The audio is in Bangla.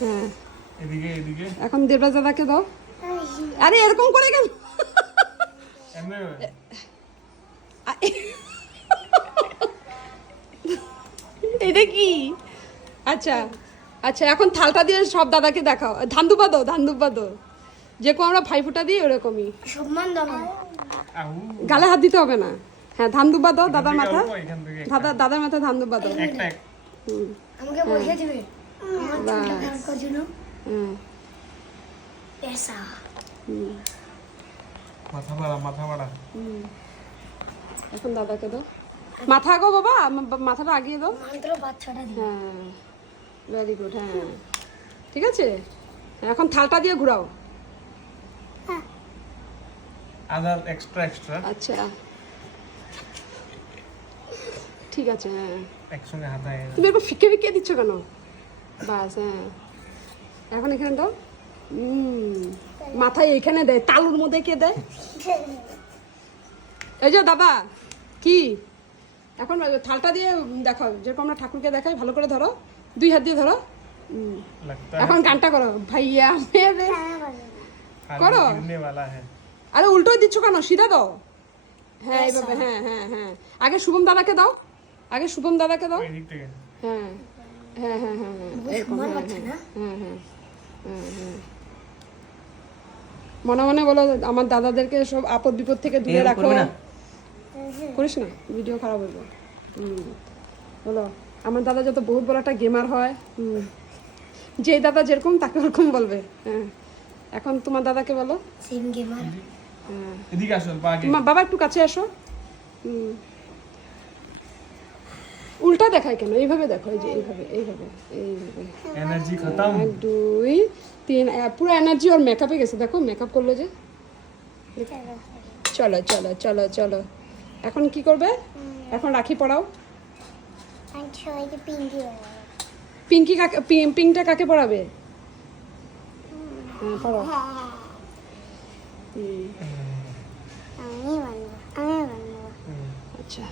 হ্যাঁ এদিকে এদিকে এখন দেবরাজ দাদাকে দাও। আরে এরকম করে কেন? এমনি এটা কি? আচ্ছা আচ্ছা, এখন থালটা দিয়ে সব দাদাকে দেখাও। ধান দুব্বা দাও, ধান দুব্বা দাও, যেরকম আমরা ভাইফোঁটা দিই ওরকমই। সম্মান দাও। আউ গালে হাত দিতে হবে না। হ্যাঁ, ধান দুব্বা দাও দাদার এদিকে মাথা, অল্প, এখান থেকে দাদার মাথা ধান দুব্বা দাও। একটা হুম, আমাকে পয়সা দিবে আমার চুলটা খারাপ করার জন্য। হ্যাঁ, পেশা হুম, মাথা বাড়া হুম। এখন দাদাকে দাও মাথা। গো বাবা, মাথাটা আগিয়ে দাও। মাত্র বাচ্চাটা দিবে। হ্যাঁ, ভেরি গুড। হ্যাঁ, ঠিক আছে। এখন থালটা দিয়ে ঘুরাও। আদার এক্সট্রা আচ্ছা, ঠিক আছে। হ্যাঁ, একসঙ্গে হাতায় তুমি এরকম ফিকে ফিকে দিচ্ছ কেন? বাস, হ্যাঁ, এখন এখানে দাও। মাথায় এখানে দেয়, তালুর মধ্যে কে দেয়? এই যে দাদা, কি এখন থালটা দিয়ে দেখাও, যেরকম আমরা ঠাকুরকে দেখাই। ভালো করে ধরো, দুই হাত দিয়ে ধরো। लगता এখন গানটা করো, ভাইয়া মেরে। है करो। गिरने वाला है আরে উল্টো দিচ্ছ কেন? সিধা দাও। হ্যাঁ, এইভাবে। হ্যাঁ হ্যাঁ হ্যাঁ, আগে শুভম দাদাকে দাও, আগে শুভম দাদাকে দাও। এদিক থেকে হ্যাঁ হ্যাঁ হ্যাঁ হ্যাঁ হ্যাঁ, এরকম, সম্মান হ্যাঁ, পাচ্ছে না। হ্যাঁ হ্যাঁ হ্যাঁ হ্যাঁ। মনে মনে বলো, আমার দাদাদেরকে সব আপদ বিপদ থেকে দূরে রাখো। করিস না, ভিডিও খারাপ হইব। বলো, আমার দাদা যত বহুত বড় একটা গেমার হয়। যে দাদা যেরকম তাকে ওরকম বলবে। হ্যাঁ, এখন তোমার দাদাকে বলো। সিম গেমার। হ্যাঁ, এদিকে আসো পা আগে বাবা একটু কাছে আসো। উল্টা দেখায় কেন? এইভাবে দেখো, এই যে এইভাবে এইভাবে এইভাবে। এনার্জি খতম 1 2 3, পুরো এনার্জি ওর মেকআপে গেছে। দেখো মেকআপ করলো যে। চলো চলো চলো চলো, এখন কি করবে? এখন রাখি পড়াও। পিঙ্কি কাকে, পিঙ্কটা কাকে পড়াবে? হ্যাঁ, পড়াও। আচ্ছা,